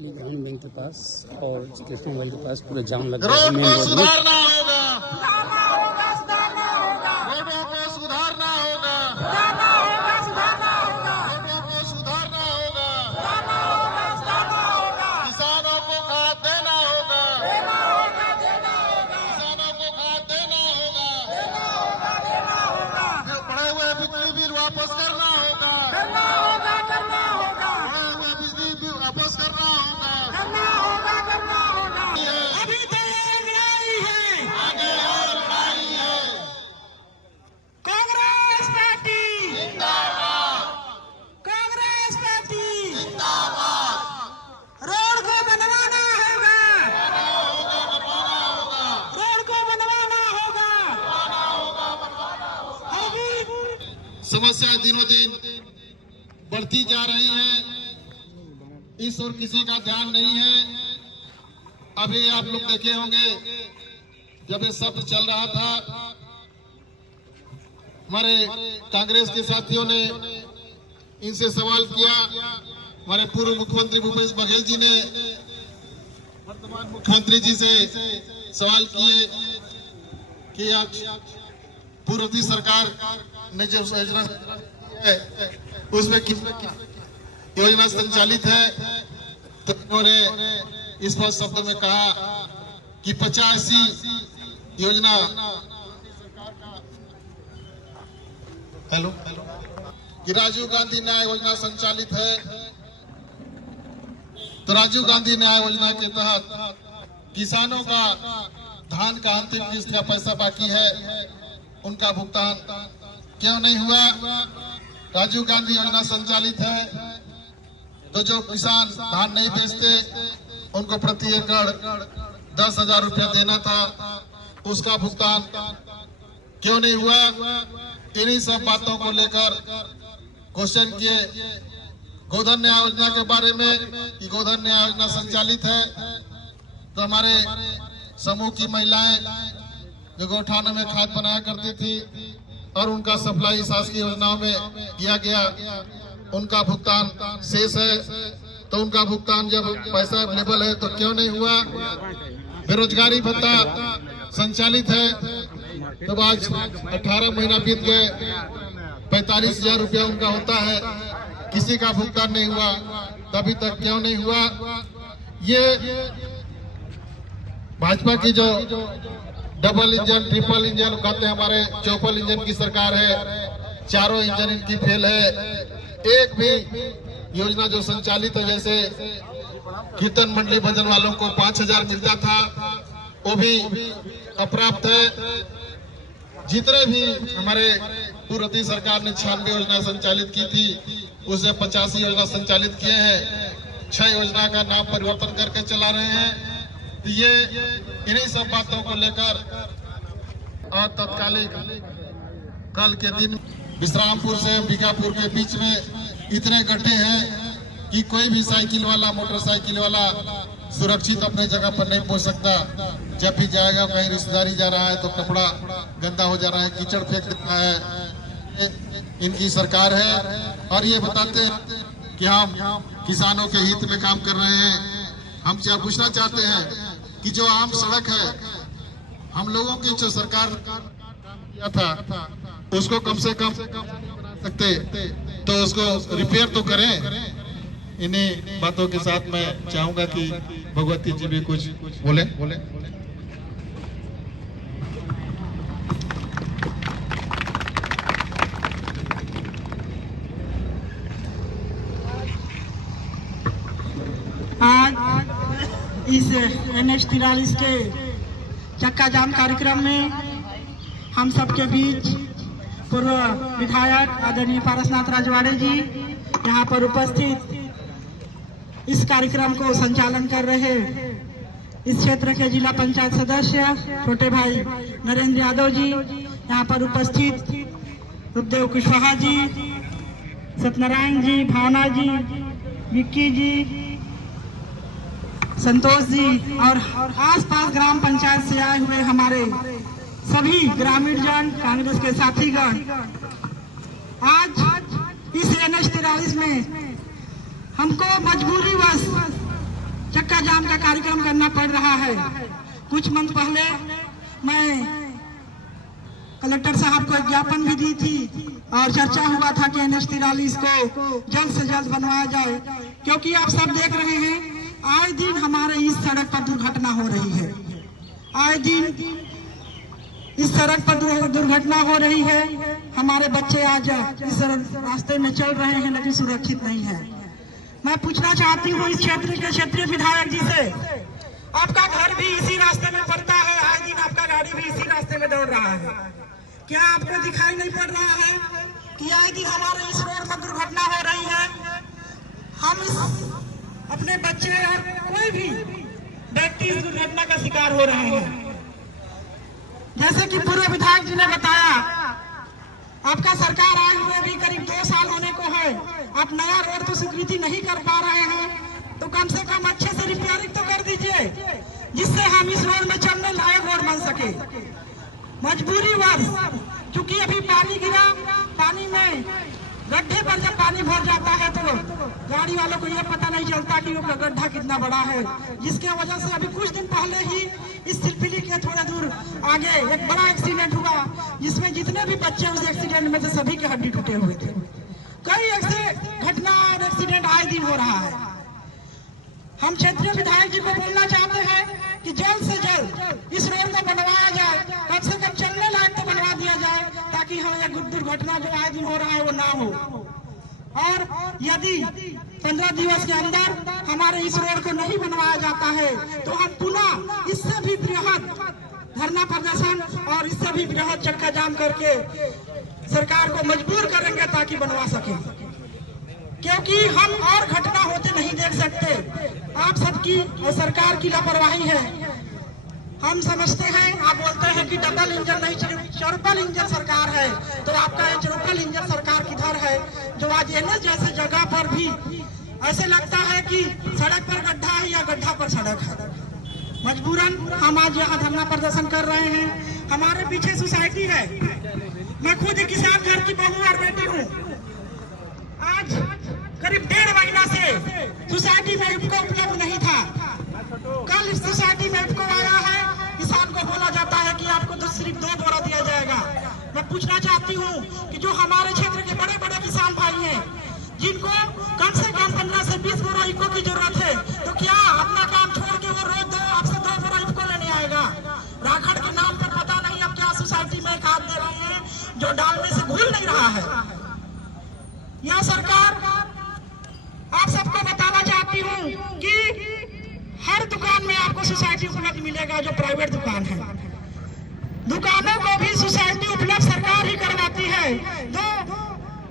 कोटली ग्रामीण बैंक के पास और कृष्ण मोबाइल के पास पूरा जाम लग रहा है मेन रोड में। समस्याएं दिनों दिन बढ़ती जा रही हैं, इस ओर किसी का ध्यान नहीं है। अभी आप लोग देखे होंगे जब ये सत्र चल रहा था, हमारे कांग्रेस के साथियों ने इनसे सवाल किया। हमारे पूर्व मुख्यमंत्री भूपेश बघेल जी ने वर्तमान मुख्यमंत्री जी से सवाल किए कि आज पूर्व सरकार ने जो योजना है उसमें किस योजना संचालित है, तो उन्होंने इस बात शब्दों में कहा कि 85 योजना कि राजीव गांधी न्याय योजना संचालित है। तो राजीव गांधी न्याय योजना के तहत किसानों का धान का अंतिम किस्त का पैसा बाकी है, उनका भुगतान क्यों नहीं हुआ? राजीव गांधी योजना संचालित है तो जो किसान धान नहीं बेचते उनको प्रति एकड़ 10,000 रुपया देना था, उसका भुगतान क्यों नहीं हुआ? इन्हीं सब बातों को लेकर क्वेश्चन किए। गोधन न्याय योजना के बारे में कि गोधन न्याय योजना संचालित है तो हमारे समूह की महिलाएं जो गौठानों में खाद बनाया करती थी और उनका सप्लाई शासकीय योजनाओं में किया गया, उनका भुगतान शेष है, तो उनका भुगतान जब पैसा अवेलेबल है तो क्यों नहीं हुआ? बेरोजगारी भत्ता संचालित है तो आज 18 महीना बीत गए, 45,000 रुपया उनका होता है, किसी का भुगतान नहीं हुआ, तभी तक क्यों नहीं हुआ? ये भाजपा की जो डबल इंजन ट्रिपल इंजन कहते हैं, हमारे चौपल इंजन की सरकार है, चारों इंजन इनकी फेल है। एक भी योजना जो संचालित हो, जैसे कीर्तन मंडली भजन वालों को 5,000 मिलता था, वो भी अप्राप्त है। जितने भी हमारे पूर्व सरकार ने 96 योजना संचालित की थी, उससे 85 योजना संचालित किए हैं, 6 योजना का नाम परिवर्तन करके चला रहे हैं। ये इन्हीं सब बातों को लेकर और तत्कालिक कल के दिन विश्रामपुर से बीकापुर के बीच में इतने गड्ढे हैं कि कोई भी साइकिल वाला, मोटरसाइकिल वाला सुरक्षित अपने जगह पर नहीं पहुंच सकता। जब भी जाएगा, कहीं रिश्तेदारी जा रहा है तो कपड़ा गंदा हो जा रहा है, कीचड़ फेंक देता है। इनकी सरकार है और ये बताते हैं कि हम किसानों के हित में काम कर रहे हैं। हम क्या पूछना चाहते हैं कि जो आम सड़क है, हम लोगों की जो सरकार किया था उसको कम से कम बना सकते तो उसको रिपेयर तो करें। इन्हीं बातों के साथ मैं चाहूंगा कि भगवती जी भी कुछ बोले। आज इस NH 43 के चक्का जाम कार्यक्रम में हम सबके बीच पूर्व विधायक आदरणीय पारसनाथ राजवाड़े जी यहाँ पर उपस्थित इस कार्यक्रम को संचालन कर रहे इस क्षेत्र के जिला पंचायत सदस्य छोटे भाई नरेंद्र यादव जी, यहाँ पर उपस्थित रुपदेव कुशवाहा जी, सत्यनारायण जी, भावना जी, विक्की जी, संतोष जी और आसपास ग्राम पंचायत से आए हुए हमारे सभी ग्रामीण जन, कांग्रेस के साथीगण, आज इस NH 43 में हमको मजबूरीवश चक्का जाम का कार्यक्रम करना पड़ रहा है। कुछ मंथ पहले मैं कलेक्टर साहब को एक ज्ञापन भी दी थी और चर्चा हुआ था कि NH 43 को जल्द से जल्द बनवाया जाए, क्योंकि आप सब देख रहे हैं आए दिन हमारे इस सड़क पर दुर्घटना हो रही है। आए दिन इस सड़क पर दुर्घटना हो रही है। हमारे बच्चे आज इस रास्ते में चल रहे हैं लेकिन सुरक्षित नहीं है। मैं पूछना चाहती हूँ इस क्षेत्र के क्षेत्रीय विधायक जी से, आपका घर भी इसी रास्ते में पड़ता है, आए दिन आपका गाड़ी भी इसी रास्ते में दौड़ रहा है, क्या आपको दिखाई नहीं पड़ रहा है कि आए दिन हमारे इस रोड पर दुर्घटना हो रही है? हम अपने बच्चे और कोई भी व्यक्ति इस दुर्घटना का शिकार हो रहे हैं। जैसे कि पूर्व विधायक जी ने बताया, आपका सरकार आए हुए भी करीब 2 साल होने को है, आप नया रोड तो स्वीकृति नहीं कर पा रहे हैं, तो कम से कम अच्छे से रिपेयरिंग तो कर दीजिए, जिससे हम इस रोड में चलने लायक रोड बन सके। मजबूरी वर्ष क्योंकि अभी पानी गिरा, पानी में गड्ढे पर जब पानी भर जाता है तो गाड़ी वालों को ये पता नहीं चलता कि वो गड्ढा कितना बड़ा है, जिसके वजह से अभी कुछ दिन पहले ही इस सिलपिली के थोड़ा दूर आगे एक बड़ा एक्सीडेंट हुआ, जिसमें जितने भी बच्चे उस एक्सीडेंट में से सभी के हड्डी टूटे हुए थे। कई ऐसे घटना और एक्सीडेंट आए दिन हो रहा है। हम क्षेत्रीय विधायक जी को बोलना चाहते हैं कि जल्द से जल्द इस रोड को बनवाया जाए, कम से कम चलने लायक तो बनवा दिया जाए, ताकि हमें यह दुर्घटना जो आए दिन हो रहा है वो ना हो। और यदि 15 दिवस के अंदर हमारे इस रोड को नहीं बनवाया जाता है तो हम पुनः इससे भी बृहद धरना प्रदर्शन और इससे भी बृहद चक्का जाम करके सरकार को मजबूर करेंगे ताकि बनवा सके, क्योंकि हम और घटना होते नहीं देख सकते। आप सबकी और सरकार की लापरवाही है। हम समझते हैं, आप बोलते हैं कि डबल इंजन नहीं ट्रिपल इंजन सरकार है, तो आपका ये ट्रिपल इंजन सरकार किधर है, जो आज NH जैसे जगह पर भी ऐसे लगता है कि सड़क पर गड्ढा है या गड्ढा पर सड़क है। मजबूरन हम आज यहाँ धरना प्रदर्शन कर रहे हैं। हमारे पीछे सोसाइटी है, मैं खुद एक किसान घर की बहू और बेटी हूँ। आज करीब 1.5 महीना से सोसाइटी में इफको उपलब्ध नहीं था। कल इस सोसाइटी में इफको आया है, किसान को बोला जाता है कि आपको तो सिर्फ 2 बोरा दिया जाएगा। मैं पूछना चाहती हूँ कि जो हमारे क्षेत्र के बड़े बड़े किसान भाई हैं, जिनको कम से कम 15 से 20 बोरा इफको की जरूरत है, तो क्या अपना काम छोड़ के वो रोज आपसे 2 बोरा इफको लेने आएगा? राखड़ के नाम पर पता नहीं अब क्या सोसाइटी में खाद दे रहे हैं जो डालने से भूल नहीं रहा है। यह सरकार आप सबको बताना चाहती हूँ कि हर दुकान में आपको सोसाइटी उपलब्ध मिलेगा, जो प्राइवेट दुकान है। दुकानों को भी सोसाइटी उपलब्ध सरकार ही करवाती है। तो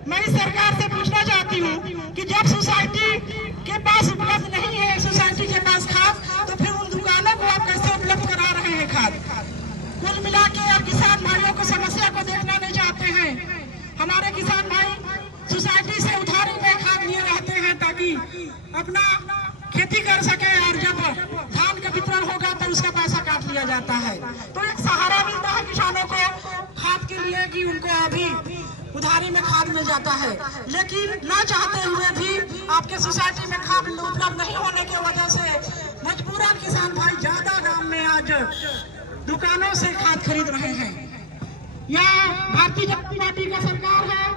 मैं इस सरकार से पूछना चाहती हूँ कि जब सोसाइटी के पास उपलब्ध नहीं है, सोसाइटी के पास खाद, तो फिर उन दुकानों को आप कैसे उपलब्ध करा रहे हैं खाद? कुल मिला के आप किसान भाइयों को समस्या को देखना नहीं चाहते हैं। हमारे किसान भाई सोसाइटी से उधारी में खाद लिए रहते हैं ताकि अपना खेती कर सके, और जब धान का वितरण होगा तो उसका पैसा काट लिया जाता है। तो एक सहारा मिलता है किसानों को खाद के लिए कि उनको अभी उधारी में खाद मिल जाता है, लेकिन ना चाहते हुए भी आपके सोसाइटी में खाद उपलब्ध नहीं होने की वजह से मजबूरन किसान भाई ज्यादा दाम में आज दुकानों से खाद खरीद रहे हैं। यह भारतीय जनता पार्टी का सरकार है।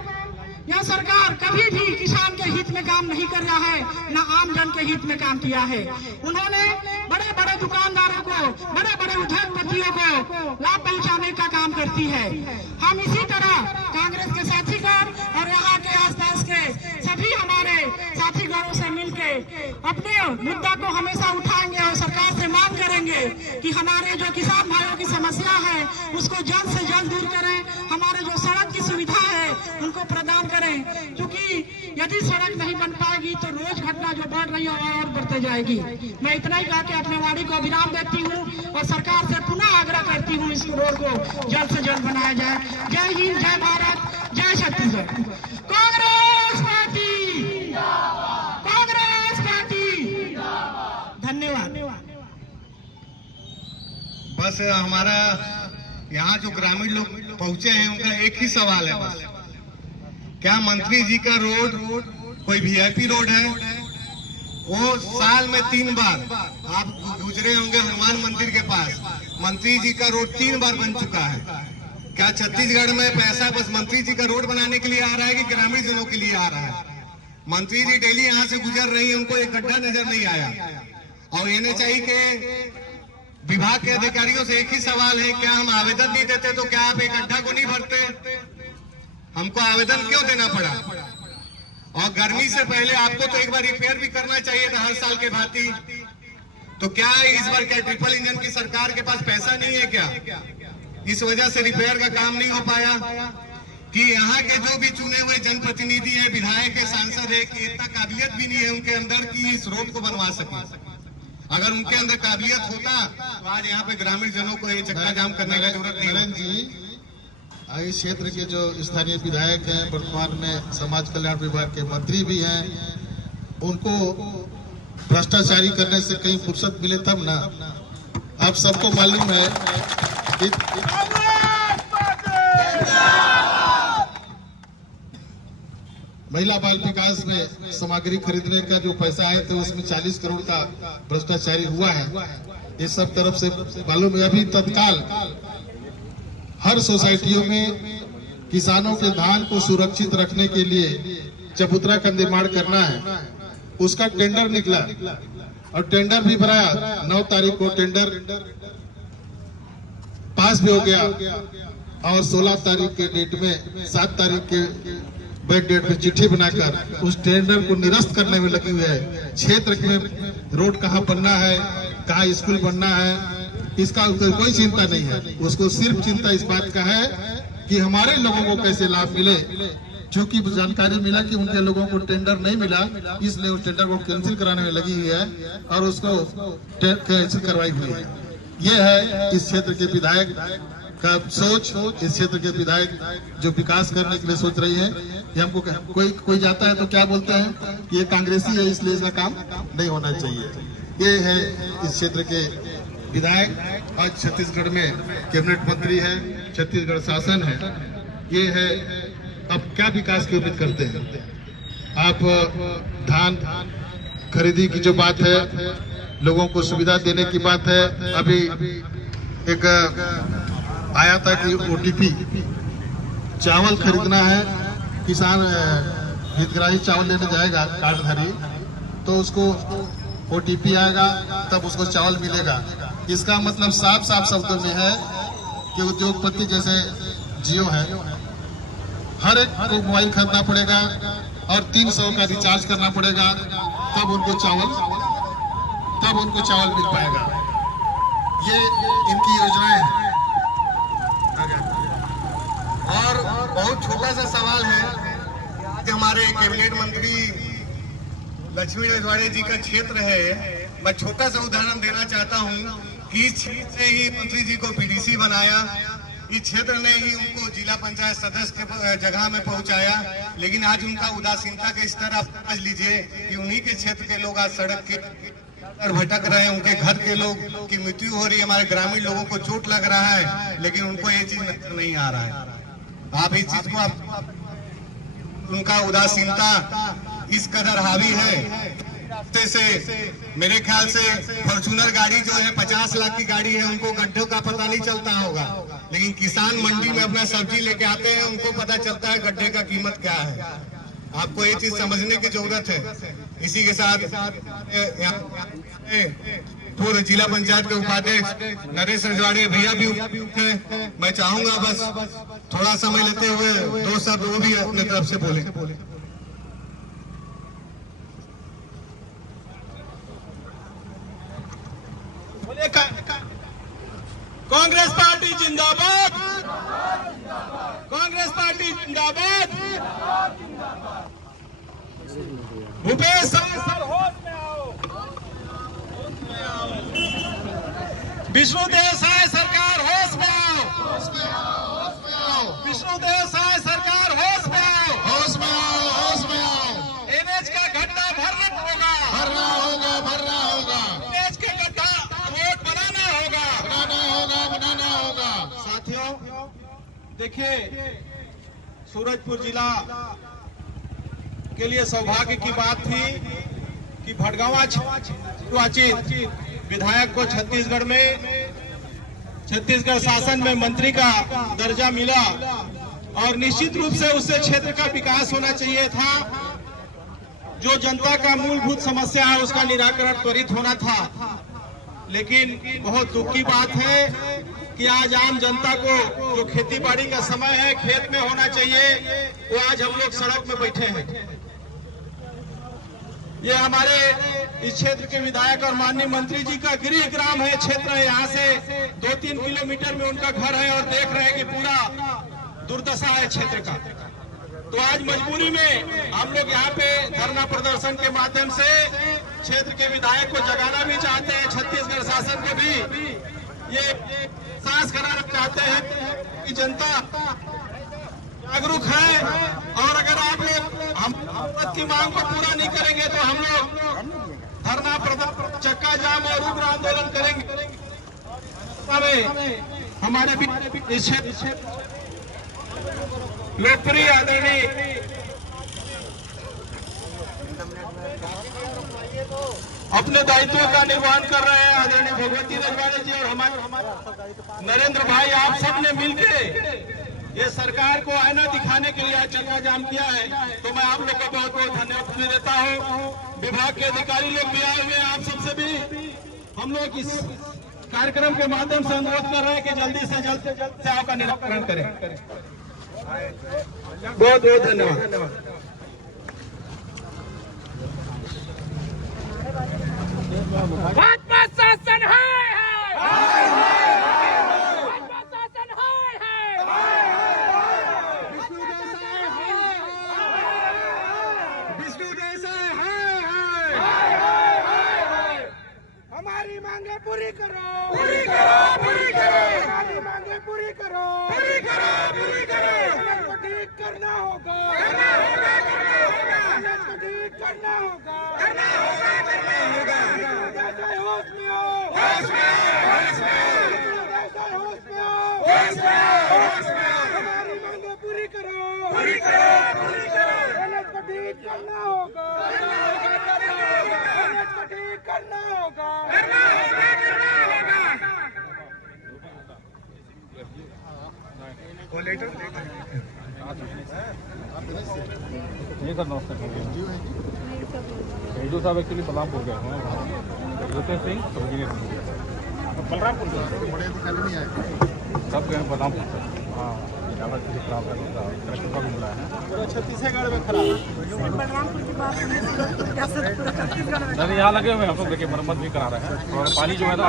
यह सरकार कभी भी किसान के हित में काम नहीं कर रहा है, न आम जन के हित में काम किया है। उन्होंने बड़े बड़े दुकानदारों को, बड़े बड़े उद्योगपतियों को लाभ पहुंचाने का काम करती है। हम इसी तरह कांग्रेस के साथीगण और यहाँ के आसपास के सभी हमारे साथीगणों से मिलके अपने मुद्दा को हमेशा उठाएंगे और सरकार से मांग करेंगे कि हमारे जो किसान भाइयों की समस्या है उसको जल्द से जल्द दूर करें। हमारे जो सड़क की सुविधा है उनको प्रदान करें, क्योंकि यदि सड़क नहीं बन पाएगी तो रोज घटना जो बढ़ रही है और बढ़ते जाएगी। मैं इतना ही कहा कि अपने वाणी को विराम देती हूँ और सरकार से पुनः आग्रह करती हूँ इस रोड को जल्द से जल्द बनाया जाए। जय हिंद, जय भारत, जय छत्तीसगढ़। Congress party, Congress party. धन्यवाद। बस हमारा यहाँ जो ग्रामीण लोग पहुंचे हैं उनका एक ही सवाल है, बस क्या मंत्री जी का रोड कोई VIP रोड है? वो साल में 3 बार, आप गुजरे होंगे हनुमान मंदिर के पास, मंत्री जी का रोड 3 बार बन चुका है। क्या छत्तीसगढ़ में पैसा बस मंत्री जी का रोड बनाने के लिए आ रहा है कि ग्रामीण जनों के लिए आ रहा है? मंत्री जी डेली यहाँ से गुजर रही है, उनको एक गड्ढा नजर नहीं आया। और NHAI के विभाग के अधिकारियों से एक ही सवाल है, क्या हम आवेदन नहीं देते तो क्या आप एक गड्ढा को नहीं भरते? हमको आवेदन क्यों देना पड़ा? और गर्मी से पहले आपको तो एक बार रिपेयर भी करना चाहिए था हर साल के भांति। तो क्या इस बार क्या ट्रिपल इंजन की सरकार के पास पैसा नहीं है क्या? इस वजह से रिपेयर का काम नहीं हो पाया कि यहाँ के जो भी चुने हुए जनप्रतिनिधि है, विधायक है, सांसद है, कि इतना काबिलियत भी नहीं है उनके अंदर कि इस रोड को बनवा सके। अगर उनके अंदर काबिलियत होता तो आज यहाँ पे ग्रामीण जनों को ये चक्का जाम करने की जरूरत नहीं होती। इस क्षेत्र के जो स्थानीय विधायक हैं, वर्तमान में समाज कल्याण विभाग के मंत्री भी हैं, उनको भ्रष्टाचारी करने से कहीं फुर्सत मिले तब ना। आप सबको मालूम है महिला बाल विकास में सामग्री खरीदने का जो पैसा आए थे उसमें 40 करोड़ का भ्रष्टाचारी हुआ है। ये सब तरफ से मालूम है। अभी तत्काल हर सोसाइटियों में किसानों के धान को सुरक्षित रखने के लिए चबूतरा का निर्माण करना है, उसका टेंडर निकला और टेंडर भी भराया। 9 तारीख को टेंडर पास भी हो गया और 16 तारीख के डेट में 7 तारीख के बैक डेट में चिट्ठी बनाकर उस टेंडर को निरस्त करने में लगी हुई है। क्षेत्र में रोड कहाँ बनना है, कहाँ स्कूल बनना है, इसका कोई चिंता नहीं है। उसको सिर्फ चिंता इस बात का है कि हमारे लोगों को कैसे लाभ मिले। चूंकि जानकारी मिला कि उनके लोगों को टेंडर नहीं मिला, इसलिए उस टेंडर को कैंसिल कराने में लगी हुई है और उसको कैंसिल करवाई हुई है। ये है इस क्षेत्र के विधायक का सोच। इस क्षेत्र के विधायक जो विकास करने के लिए सोच रही है। ये हमको कोई जाता है तो क्या बोलते हैं कि ये कांग्रेसी है इसलिए इसका काम नहीं होना चाहिए। ये है इस क्षेत्र के विधायक। आज छत्तीसगढ़ में कैबिनेट मंत्री है, छत्तीसगढ़ शासन है। ये है, अब क्या विकास की उम्मीद करते हैं आप? धान खरीदी की जो बात है, लोगों को सुविधा देने की बात है। अभी एक आया था कि OTP चावल खरीदना है, किसान हितग्राही चावल लेने जाएगा कार्डधारी, तो उसको OTP आएगा तब उसको चावल मिलेगा। इसका मतलब साफ साफ शब्दों में है कि उद्योगपति जैसे जियो है, हर एक को मोबाइल खरीदना पड़ेगा और 300 का रिचार्ज करना पड़ेगा, तब उनको चावल मिल पाएगा। ये इनकी योजनाएं हैं। और बहुत छोटा सा सवाल है कि हमारे कैबिनेट मंत्री लक्ष्मी रजवाड़े जी का क्षेत्र है। मैं छोटा सा उदाहरण देना चाहता हूं कि इस क्षेत्र से ही मंत्री जी को PDC बनाया, इस क्षेत्र ने ही उनको जिला पंचायत सदस्य के जगह में पहुंचाया। लेकिन आज उनका उदासीनता के स्तर आप समझ लीजिए कि उन्हीं के क्षेत्र के लोग आज सड़क के भटक रहे हैं, उनके घर के लोग की मृत्यु हो रही है, हमारे ग्रामीण लोगों को चोट लग रहा है, लेकिन उनको ये चीज नजर नहीं आ रहा है। आप इस चीज को उनका उदासीनता इस कदर हावी है से मेरे ख्याल से फॉर्च्यूनर गाड़ी जो है 50 लाख की गाड़ी है, उनको गड्ढों का पता नहीं चलता होगा, लेकिन किसान मंडी में अपना सब्जी लेके आते हैं, उनको पता चलता है गड्ढे का कीमत क्या है। आपको ये चीज समझने की जरूरत है। इसी के साथ पूर्व जिला पंचायत के उपाध्यक्ष नरेश रजवाड़े भैया भी है। मैं चाहूंगा बस थोड़ा समय लेते हुए 2 शब्द वो भी अपने तरफ से बोले। कांग्रेस पार्टी जिंदाबाद, कांग्रेस पार्टी जिंदाबाद। भूपेश सर होश में आओ, विष्णुदेव साय सरकार होश में आओ, विष्णुदेव साय सरकार होश में आओ, होश में आओ, होश में आओ। NH का गड्ढा भरना होगा, भरना होगा, भरना होगा। NH का गड्ढा रोड बनाना होगा, बनाना होगा, बनाना होगा। साथियों देखिए, सूरजपुर जिला के लिए सौभाग्य की बात थी कि भटगांवा निर्वाचित विधायक को छत्तीसगढ़ शासन में मंत्री का दर्जा मिला और निश्चित रूप से उससे क्षेत्र का विकास होना चाहिए था। जो जनता का मूलभूत समस्या है उसका निराकरण त्वरित होना था। लेकिन बहुत दुख की बात है कि आज आम जनता को जो खेती बाड़ी का समय है, खेत में होना चाहिए, वो आज हम लोग सड़क में बैठे हैं। ये हमारे इस क्षेत्र के विधायक और माननीय मंत्री जी का गृह ग्राम है, क्षेत्र है। यहाँ से 2-3 किलोमीटर में उनका घर है और देख रहे हैं कि पूरा दुर्दशा है क्षेत्र का। तो आज मजबूरी में हम लोग यहाँ पे धरना प्रदर्शन के माध्यम से क्षेत्र के विधायक को जगाना भी चाहते हैं, छत्तीसगढ़ शासन को भी ये एहसास कराना चाहते हैं कि जनता जागरूक है और अगर आप लोग हम की मांग को पूरा नहीं करेंगे तो हम लोग धरना प्रदर्शन, चक्का जाम और उग्र आंदोलन करेंगे। हमारे भी लोकप्रिय आदरणीय अपने दायित्वों का निर्वहन कर रहे हैं आदरणीय भगवती रजवाड़े जी और हमारे नरेंद्र भाई, आप सब ने मिलकर ये सरकार को आईना दिखाने के लिए चक्का जाम किया है। तो मैं आप लोग को बहुत बहुत धन्यवाद देता हूँ। विभाग के अधिकारी लोग भी आए हुए हैं, आप सबसे भी हम लोग इस कार्यक्रम के माध्यम से अनुरोध कर रहे हैं कि जल्दी से जल्द आपका निराकरण करें। बहुत बहुत धन्यवाद। भाजपा शासन है, भाजपा शासन है, विष्णु जैसा हमारी मांगे पूरी करो, पूरी करो, पूरी करो, हमारी मांगे पूरी करो, पूरी करो, पूरी करो। को ठीक करना होगा, करना होगा, करना होगा, को ठीक करना होगा, करना होगा, करना होगा। जैसे होश में हो, होश में हो, होश में हो, जैसे होश में हो, होश में हो, होश में हो। हमारी मांगे पूरी करो, पूरी करो, पूरी करो। को ठीक करना होगा, करना होगा, करना होगा, को ठीक करना होगा, करना होगा, करना होगा। ये सर नमस्ते एडू साहब एक्चुअली बलरामपुर गए हैं, सिंह बलरामपुर बड़े अधिकारी नहीं आए, सब गए बलरामपुर से। हाँ ज़्यादा चीज़ खराब है, कलेक्टर का भी मिला है पूरा छत्तीसगढ़ में खराब है। नहीं यहाँ लगे हुए हम लोग, देखिए मरम्मत भी करा रहे हैं। और पानी जो है ना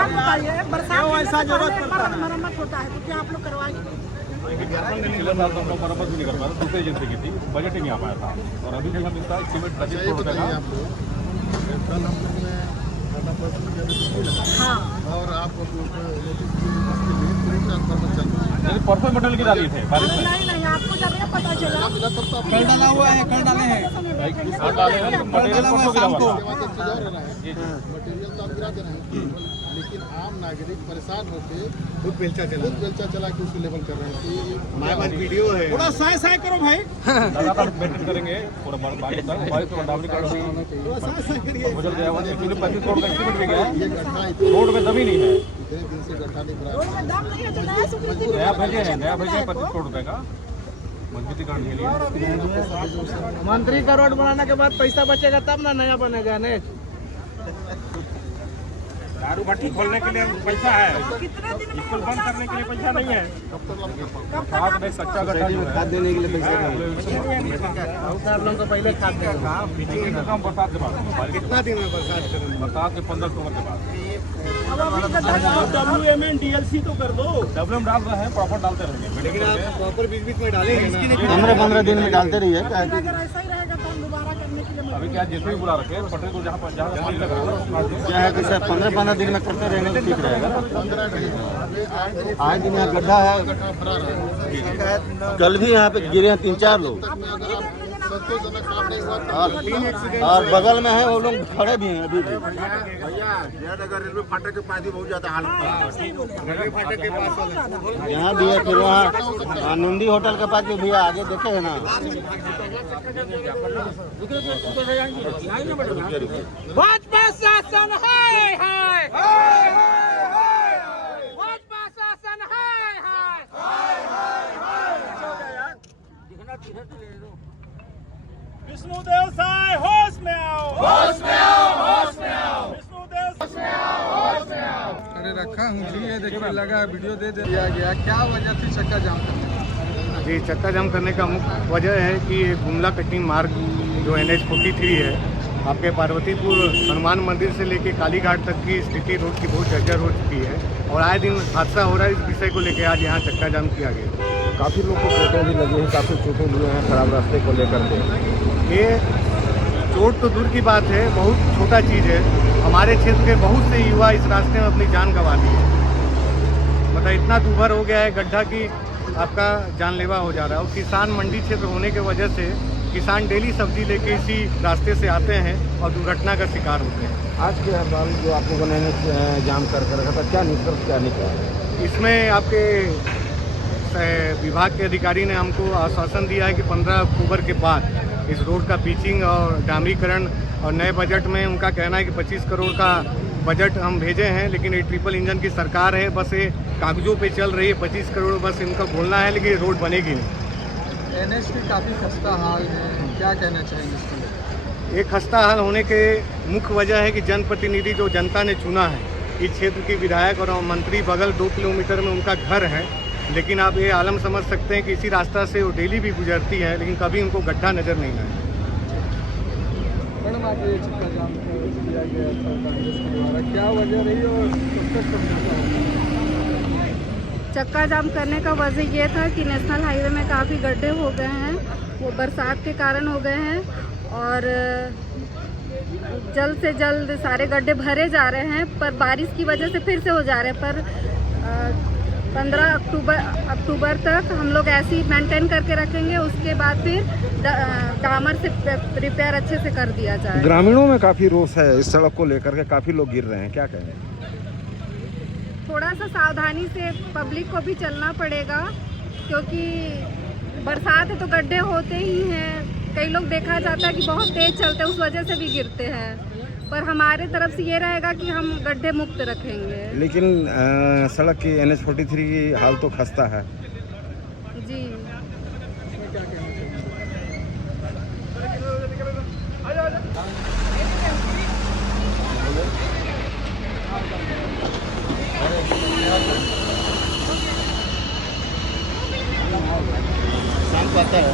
ऐसा जरूरत पड़ता है, मरम्मत होता है तो क्या आप लोग करवाएंगे? पिछले साल तो हम लोग मरम्मत भी नहीं कर पाए, दूसरी एजेंसी की थी, बजट ही नहीं आ पाया था। और अभी जो मिलता है एस्टिमेट 25 करोड़ रुपये का। कल हम लोग ने और आप परसों मटेरियल की डाली थे बारिश में, नहीं, आपको जब ये पता चला कल डाला हुआ है, कल डाले हैं, डाले हैं, लेकिन मटेरियल परसों गिरा हुआ है। मटेरियल तो आप गिरा दे रहे हैं, लेकिन आम नागरिक परेशान होकर खुद बेलचा चला के उसको लेवल कर रहे हैं। हमारे पास वीडियो है। थोड़ा साय करो भाई, लगातार मेंटेन करेंगे पूरा बारिश तक, बारिश को डावरी कर गुजर गया। 25 करोड़ का एस्टिमेट भी गया है, रोड में दमी नहीं है। इतने दिन से गड्ढा नहीं भरा, नया भेजे हैं 25 करोड़ रुपए का मजबूतीकरण के लिए। मंत्री का रोड बनाने के बाद पैसा बचेगा तब ना नया बनेगा। ने दारू भट्टी खोलने के लिए पैसा है, स्कूल बंद करने के लिए पैसा नहीं है। खाद में कच्चा गड्ढा जो है खाद देने के लिए पैसा आप लोगों को पहले खाद देगा। का काम बरसात के बाद, कितना दिन में बरसात करेंगे? बरसात के 15 अक्टूबर के बाद। WMN DLC तो कर दो, WM डाल रहे हैं, प्रॉपर डालते रहेंगे। लेकिन आप प्रॉपर बीच में डालेंगे ना? 15 दिन में डालते रहिए। अगर ऐसा ही रहेगा तो हम दोबारा करने के लिए अभी क्या जिसमें भी बुला रखे पटरी को जहाँ पानी लगा क्या है कि सर 15 दिन में करते रहेंगे तो ठीक रहेगा। आज दिन यहाँ गड्ढा है, कल भी यहाँ पे गिरे हैं 3-4 लोग। संतोषजनक काम नहीं हुआ था। और बगल में है वो लोग खड़े भी हैं अभी भी। रेलवे फाटक के पास भी बहुत ज्यादा हालत रेलवे फाटक के पास यहाँ भी है, फिर वहाँ नंदी होटल के पास भी भैया आगे देखे है ना। भाजपा शासन हाय हाय भाजपा शासन हाय विष्णुदेव साय होश में आओ, होश में आओ, होश में आओ, विष्णुदेव होश में आओ, होश में आओ। अरे रखा हूँ जी, ये देखिए लगा वीडियो दे दिया गया। क्या वजह थी चक्का जाम करने? जी, चक्का जाम करने का मुख्य वजह है कि ये गुमला कटिंग मार्ग जो NH43 है, आपके पार्वतीपुर हनुमान मंदिर से लेके कालीघाट तक की स्थिति रोड की बहुत जर्जर हो चुकी है और आए दिन हादसा हो रहा है। इस विषय को लेकर आज यहाँ चक्का जाम किया गया। काफ़ी लोग को चोटें भी लगी हैं, काफ़ी चोटें लिए हैं खराब रास्ते को लेकर के। ये चोट तो दूर की बात है, बहुत छोटा चीज़ है। हमारे क्षेत्र के बहुत से युवा इस रास्ते में अपनी जान गंवा दी है। मतलब इतना दूभर हो गया है गड्ढा कि आपका जानलेवा हो जा रहा है। और किसान मंडी क्षेत्र होने की वजह से किसान डेली सब्जी लेके इसी रास्ते से आते हैं और दुर्घटना का शिकार होते हैं। आज के हड़ताल जो आप लोगों ने जाम कर रखा था, क्या निष्कर्ष क्या निकला? इसमें आपके विभाग के अधिकारी ने हमको आश्वासन दिया है कि 15 अक्टूबर के बाद इस रोड का पिचिंग और डामरीकरण, और नए बजट में उनका कहना है कि 25 करोड़ का बजट हम भेजे हैं, लेकिन ये ट्रिपल इंजन की सरकार है, बस ये कागजों पे चल रही है। 25 करोड़ बस इनका बोलना है, लेकिन रोड बनेगी नहीं। NH की काफ़ी खस्ता हाल है, क्या कहना चाहेंगे इसको लेकर? एक खस्ता हाल होने के मुख्य वजह है कि जनप्रतिनिधि जो जनता ने चुना है, इस क्षेत्र की विधायक और मंत्री बगल 2 किलोमीटर में उनका घर है, लेकिन आप ये आलम समझ सकते हैं कि इसी रास्ता से वो डेली भी गुजरती है, लेकिन कभी उनको गड्ढा नज़र नहीं आया। मैडम, आज ये चक्का जाम किया गया था कांग्रेस के द्वारा, क्या वजह रही और कब तक समझौता होगा? चक्का जाम करने का वजह ये था कि नेशनल हाईवे में काफ़ी गड्ढे हो गए हैं, वो बरसात के कारण हो गए हैं और जल्द से जल्द सारे गड्ढे भरे जा रहे हैं, पर बारिश की वजह से फिर से हो जा रहे हैं। पर 15 अक्टूबर तक हम लोग ऐसे ही मेंटेन करके रखेंगे, उसके बाद फिर डामर से रिपेयर अच्छे से कर दिया जाए। ग्रामीणों में काफ़ी रोष है इस सड़क को लेकर के, काफ़ी लोग गिर रहे हैं, क्या कहें? थोड़ा सा सावधानी से पब्लिक को भी चलना पड़ेगा, क्योंकि बरसात है तो गड्ढे होते ही हैं। कई लोग देखा जाता है कि बहुत तेज चलते हैं, उस वजह से भी गिरते हैं, पर हमारे तरफ से ये रहेगा कि हम गड्ढे मुक्त रखेंगे। लेकिन सड़क की NH43 की हाल तो खस्ता है जी। शाम को आता है।